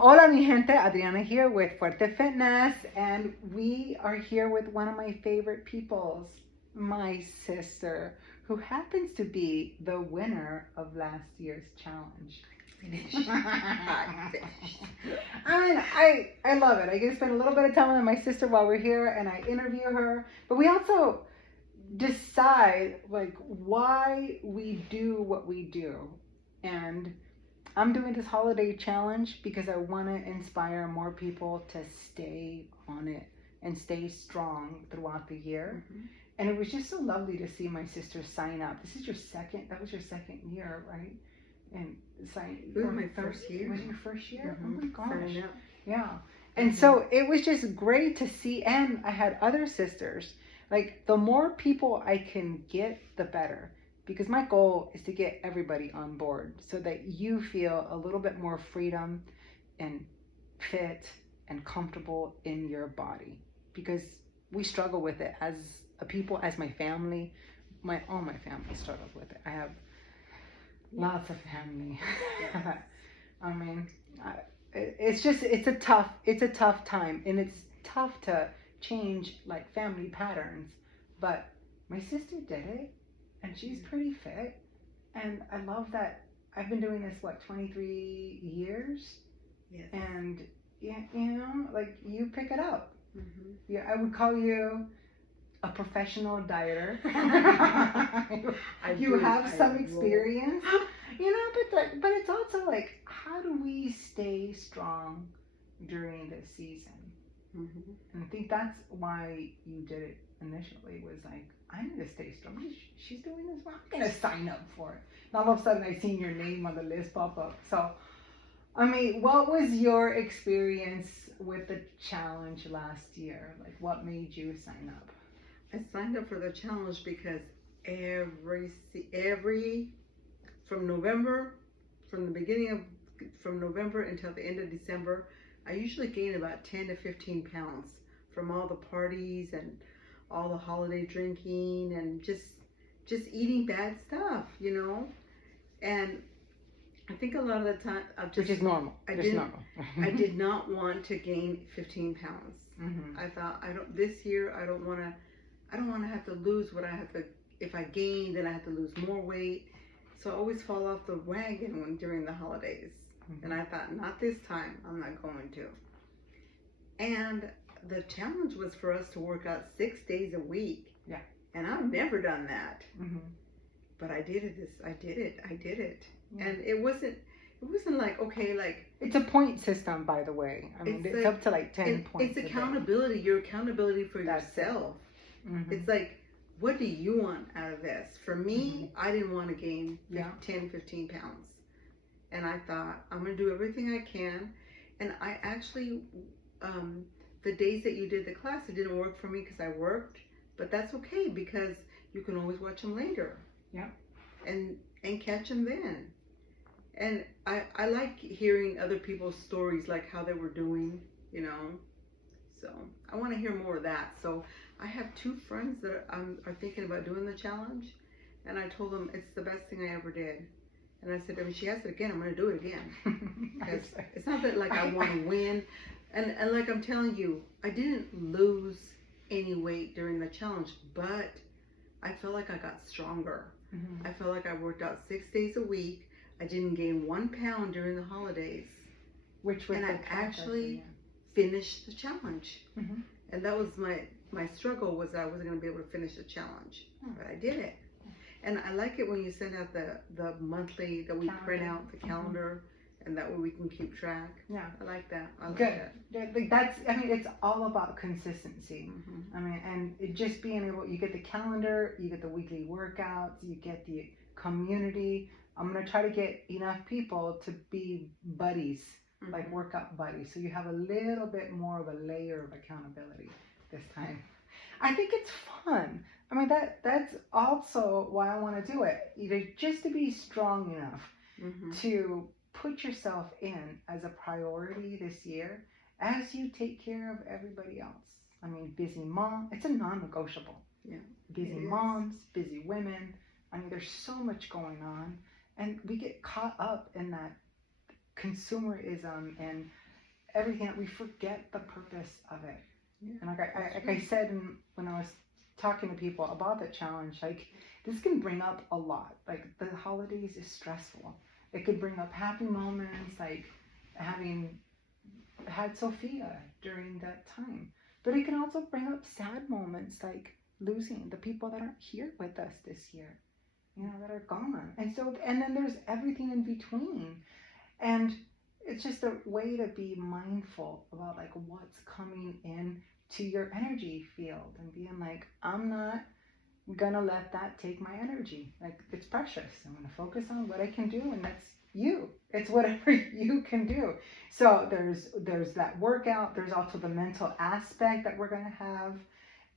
Hola mi gente, Adriana here with Fuerte Fitness, and we are here with one of my favorite peoples, my sister, who happens to be the winner of last year's challenge. Finished. I finished. I love it. I get to spend a little bit of time with my sister while we're here, and I interview her, but we also decide like why we do what we do, and I'm doing this holiday challenge because I want to inspire more people to stay on it and stay strong throughout the year. Mhm. And it was just so lovely to see my sister sign up. This is that was your second year, right? And It was my first year. Was it your first year? Mhm. Oh my gosh. Signing up. Yeah. And so it was just great to see. And I had other sisters. Like, the more people I can get, the better. Because my goal is to get everybody on board so that you feel a little bit more freedom and fit and comfortable in your body. Because we struggle with it as a people, as my family. All my family struggles with it. I have lots of family. I mean, it's a tough time, and it's tough to change like family patterns. But my sister did it, and she's pretty fit, and I love that. I've been doing this 23 years, Yes. and yeah, like, you pick it up. Mhm. Yeah, I would call you a professional dieter. You have some experience, but it's also like, how do we stay strong during this season? Mhm. And I think that's why you did it initially, was like, I need to stay strong. She's doing this, well, I'm gonna sign up for it. And all of a sudden I seen your name on the list pop up. So, I mean, what was your experience with the challenge last year? Like, what made you sign up? I signed up for the challenge because every from November, from November until the end of December, I usually gain about 10 to 15 pounds from all the parties and all the holiday drinking and just eating bad stuff, And I think a lot of the time Which is normal. I Just didn't normal. I did not want to gain 15 pounds. Mm-hmm. I thought, this year I don't want to have to lose what I have to. If I gain, then I have to lose more weight. So I always fall off the wagon during the holidays. Mm-hmm. And I thought, not this time. I'm not going to. And the challenge was for us to work out 6 days a week. Yeah. And I've never done that. Mm-hmm. But I did it. I did it. Yeah. And it wasn't like, okay, like, it's a point system, by the way. I mean, it's up to like 10 points. It's accountability. Your accountability for That's yourself. Mm-hmm. It's like, what do you want out of this? For me, I didn't want to gain 10, 15 pounds. And I thought, I'm going to do everything I can. And I actually, the days that you did the class, it didn't work for me because I worked. But that's okay, because you can always watch them later. Yeah. And catch them then. And I like hearing other people's stories, like how they were doing, So I want to hear more of that. So I have 2 friends that are thinking about doing the challenge. And I told them it's the best thing I ever did. And I said, if she has it again, I'm going to do it again. Because it's not that like I want to win. And like I'm telling you, I didn't lose any weight during the challenge, but I felt like I got stronger. Mm-hmm. I felt like I worked out 6 days a week. I didn't gain 1 pound during the holidays. And I actually finished the challenge. Mm-hmm. And that was my struggle, was that I wasn't going to be able to finish the challenge. But I did it. And I like it when you send out the monthly, that we print out the calendar, and that way we can keep track. Yeah. I like that. Good. Like, it's all about consistency. Mm-hmm. I mean, and it just being able, you get the calendar, you get the weekly workouts, you get the community. I'm going to try to get enough people to be buddies, Mm-hmm. like workout buddies. So you have a little bit more of a layer of accountability this time. I think it's fun. I mean, that's also why I want to do it. Just to be strong enough Mm-hmm. to put yourself in as a priority this year as you take care of everybody else. I mean, busy mom, it's a non-negotiable. Yeah. Busy moms, busy women. I mean, there's so much going on, and we get caught up in that consumerism and everything that we forget the purpose of it. Yeah, And like I said when I was talking to people about the challenge, like this can bring up a lot. Like the holidays is stressful. It could bring up happy moments, like having had Sophia during that time. But it can also bring up sad moments, like losing the people that aren't here with us this year, that are gone. And then there's everything in between. And it's just a way to be mindful about like what's coming in to your energy field and being like, I'm not gonna let that take my energy. Like it's precious. I'm gonna focus on what I can do, and that's you. It's whatever you can do. So there's that workout. There's also the mental aspect that we're gonna have,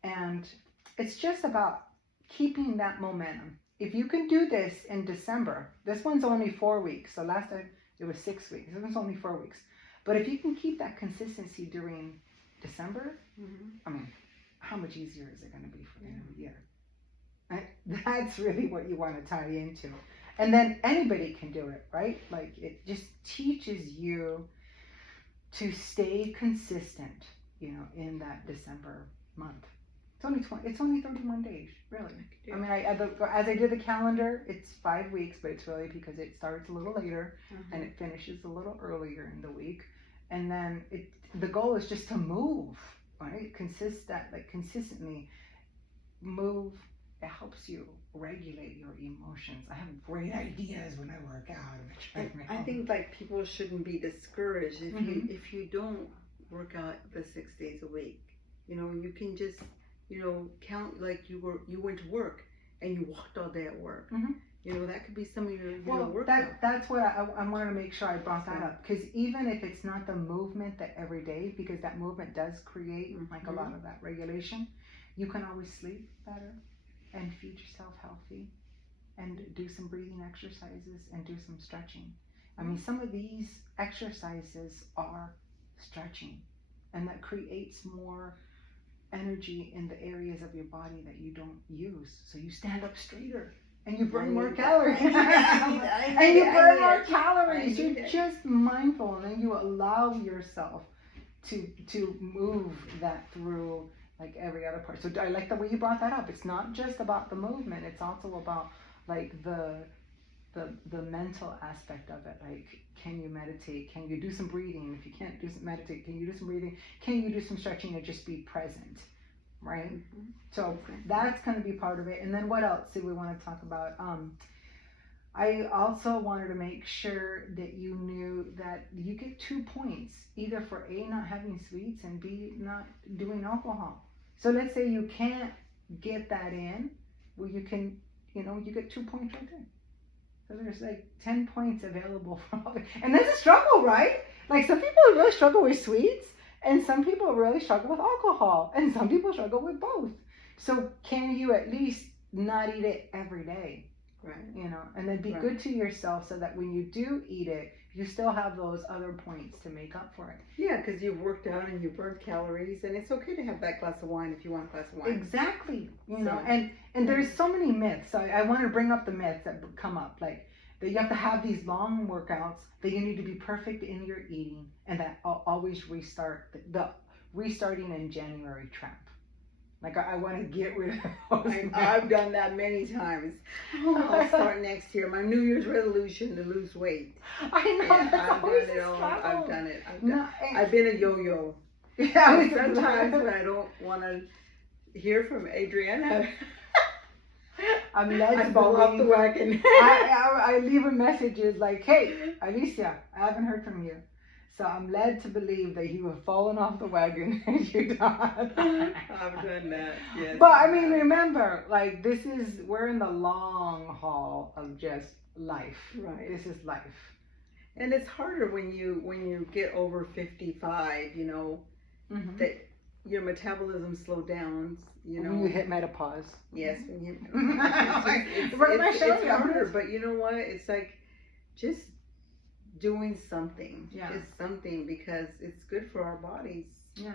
and it's just about keeping that momentum. If you can do this in December, this one's only 4 weeks. So last time it was 6 weeks. This one's only 4 weeks. But if you can keep that consistency during December, I mean, how much easier is it going to be for the end of the year? That's really what you want to tie into. And then anybody can do it, right? Like it just teaches you to stay consistent, in that December month. It's only 31 days, really. I mean, as I did the calendar, it's 5 weeks, but it's really because it starts a little later and it finishes a little earlier in the week. And then the goal is just to move, right? Consistently move. It helps you regulate your emotions. I have great ideas when I work out. I think like people shouldn't be discouraged if you don't work out the 6 days a week. You can just count like you went to work and you walked all day at work. That could be some of your workout. That's what I wanted to make sure I brought that up, because even if it's not the movement that every day, because that movement does create like a lot of that regulation, you can always sleep better and feed yourself healthy and do some breathing exercises and do some stretching. I mean, some of these exercises are stretching, and that creates more energy in the areas of your body that you don't use. So you stand up straighter and you burn more calories. And you burn more calories. You're just mindful, and then you allow yourself to move that through like every other part. So I like the way you brought that up. It's not just about the movement. It's also about like the mental aspect of it. Like, can you meditate? Can you do some breathing? If you can't meditate, can you do some breathing? Can you do some stretching and just be present? Right? So that's going to be part of it. And then what else do we want to talk about? I also wanted to make sure that you knew that you get 2 points, either for A, not having sweets, and B, not doing alcohol. So let's say you can't get that in, well, you can, you get 2 points right there. So there's like 10 points available for all and that's a struggle, right? Like some people really struggle with sweets, and some people really struggle with alcohol, and some people struggle with both. So can you at least not eat it every day? Right. And then be good to yourself so that when you do eat it, you still have those other points to make up for it. Yeah, because you've worked out and you burned calories, and it's okay to have that glass of wine if you want a glass of wine. Exactly. And there's so many myths. I want to bring up the myths that come up, like that you have to have these long workouts, that you need to be perfect in your eating, and that I'll always restart the restarting in January trap. Like I want to get rid of those. I've done that many times. I'll start next year. My New Year's resolution to lose weight. I know. Yeah, that's I've always done it all. I've done it. I've been a yo-yo. Yeah, sometimes when I don't want to hear from Adriana, I fall off the wagon. I leave her messages like, "Hey, Alicia, I haven't heard from you. So I'm led to believe that you have fallen off the wagon and you're done." I've done that, yes. But I mean, remember, like we're in the long haul of just life. Right. This is life. And it's harder when you get over 55, that your metabolism slows down, When you hit menopause. Yes, when you hit menopause. It's harder, but you know what? It's like just doing something. Yeah. Just something, because it's good for our bodies. Yeah.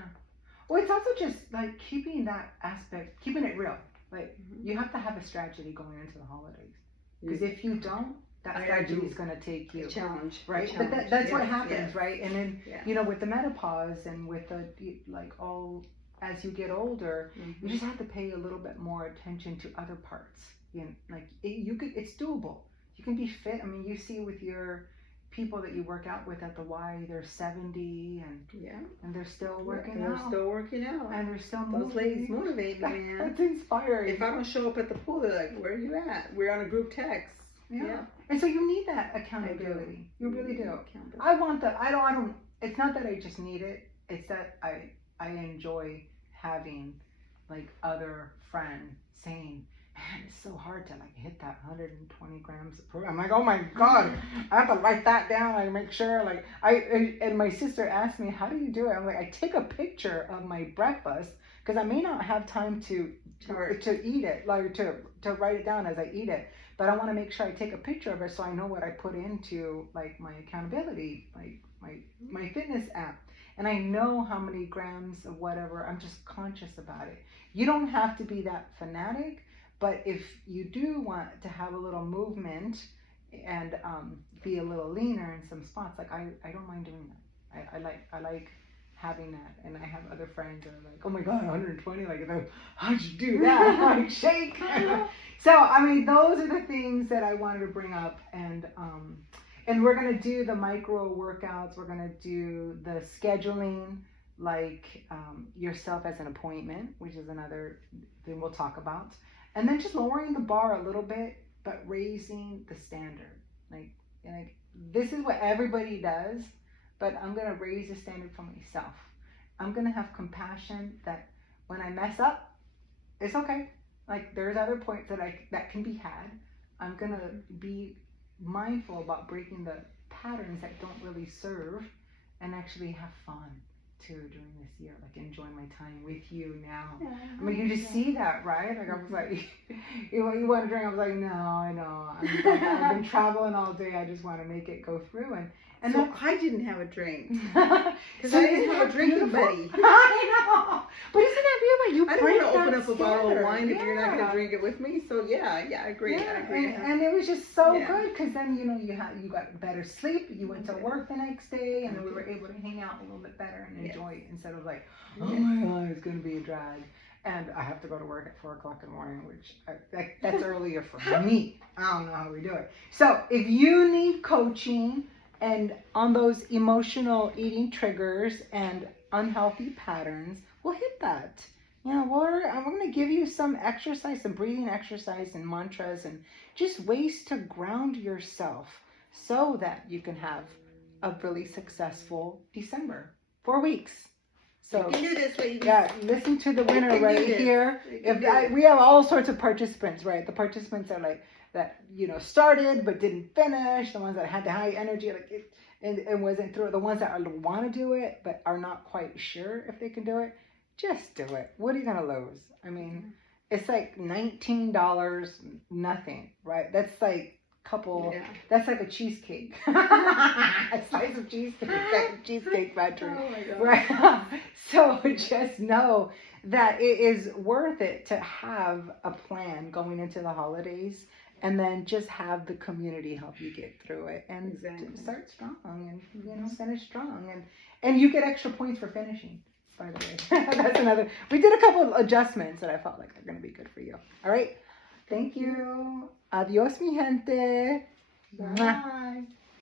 Well, it's also just like keeping that aspect, keeping it real. Like you have to have a strategy going into the holidays. Because if you don't, that I strategy do. is going to take you. Challenge. Right? The But challenge. that's what Yes, happens, yes. right? And then, Yeah. you know, with the menopause and with the, like, all, as you get older, you just have to pay a little bit more attention to other parts. You know, like, it's doable. You can be fit. I mean, you see with your people that you work out with at the Y, they're 70 and they're still working out. They're still working out. And they're still Those moving. ladies motivate me, man. That's inspiring. If I don't show up at the pool, they're like, "Where are you at?" We're on a group text. Yeah. And so you need that accountability. You really do. Accountability. I want that. I don't, it's not that I just need it. It's that I enjoy having like other friends saying, man, it's so hard to like hit that 120 grams of protein. I'm like, oh my God, I have to write that down. I make sure like and my sister asked me, how do you do it? I'm like, I take a picture of my breakfast because I may not have time to eat it, like to write it down as I eat it. But I want to make sure I take a picture of it so I know what I put into like my accountability, like my fitness app. And I know how many grams of whatever, I'm just conscious about it. You don't have to be that fanatic, but if you do want to have a little movement and be a little leaner in some spots, like I don't mind doing that. I like having that. And I have other friends that are like, oh my God, 120, like how'd you do that? Like shake. So, I mean, those are the things that I wanted to bring up, and we're going to do the micro workouts. We're going to do the scheduling, like yourself as an appointment, which is another thing we'll talk about. And then just lowering the bar a little bit, but raising the standard. Like this is what everybody does, but I'm going to raise the standard for myself. I'm going to have compassion that when I mess up, it's okay. Like there's other points that can be had. I'm going to be mindful about breaking the patterns that don't really serve and actually have fun too during this year, like enjoy my time with you now. Yeah, I mean, you just see that, right? Like I was like, you want to drink? I was like, no, I know. I've been traveling all day. I just want to make it go through. And so I didn't have a drink because I didn't have a drinking buddy. I know, but isn't that beautiful? You I don't want to open up a bottle of wine if you're not going to drink it with me. So yeah, I agree. Yeah, I agree. And it was just so good because then you got better sleep. You went to work the next day, and then we were able to hang out a little bit better and enjoy it instead of like, oh my God, it's going to be a drag. And I have to go to work at 4 o'clock in the morning, which that's earlier for me. I don't know how we do it. So if you need coaching and on those emotional eating triggers and unhealthy patterns, we'll hit that. You know, I'm going to give you some exercise, some breathing exercise and mantras and just ways to ground yourself so that you can have a really successful December. 4 weeks. So you can do this, ladies. Yeah, listen to the winner right here. We have all sorts of participants, right? The participants are like that, started but didn't finish. The ones that had the high energy, like it wasn't through. The ones that want to do it but are not quite sure if they can do it. Just do it. What are you gonna lose? I mean, it's like $19, nothing, right? That's like that's like a cheesecake. A slice of cheesecake at the Cheesecake Factory. Oh my God. Right? So just know that it is worth it to have a plan going into the holidays and then just have the community help you get through it and start strong and finish strong. And you get extra points for finishing, by the way. That's another. We did a couple of adjustments that I felt like are going to be good for you. All right. Thank you. Adios, mi gente. Bye.